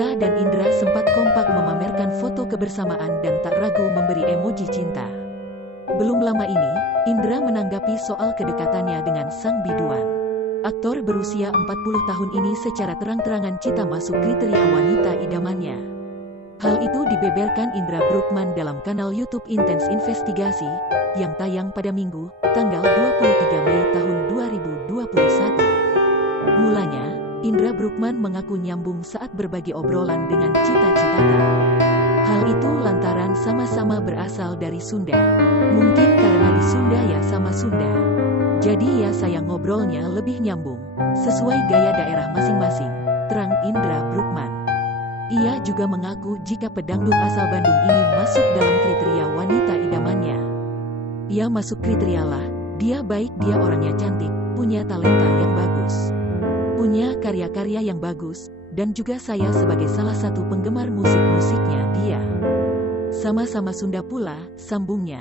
Wanita dan Indra sempat kompak memamerkan foto kebersamaan dan tak ragu memberi emoji cinta. Belum lama ini, Indra menanggapi soal kedekatannya dengan sang biduan. Aktor berusia 40 tahun ini secara terang-terangan cita masuk kriteria wanita idamannya. Hal itu dibeberkan Indra Bruggman dalam kanal YouTube Intens Investigasi, yang tayang pada Minggu, tanggal 23 Mei tahun 2021. Mulanya, Indra Bruggman mengaku nyambung saat berbagi obrolan dengan cita-citata. Hal itu lantaran sama-sama berasal dari Sunda. Mungkin karena di Sunda ya sama Sunda. Jadi ya saya ngobrolnya lebih nyambung, sesuai gaya daerah masing-masing, terang Indra Bruggman. Ia juga mengaku jika pedangdut asal Bandung ini masuk dalam kriteria wanita idamannya. Ia masuk kriteria lah, dia baik, dia orangnya cantik, punya talenta yang bagus, punya karya-karya yang bagus, dan juga saya sebagai salah satu penggemar musik-musiknya dia. Sama-sama Sunda pula, sambungnya.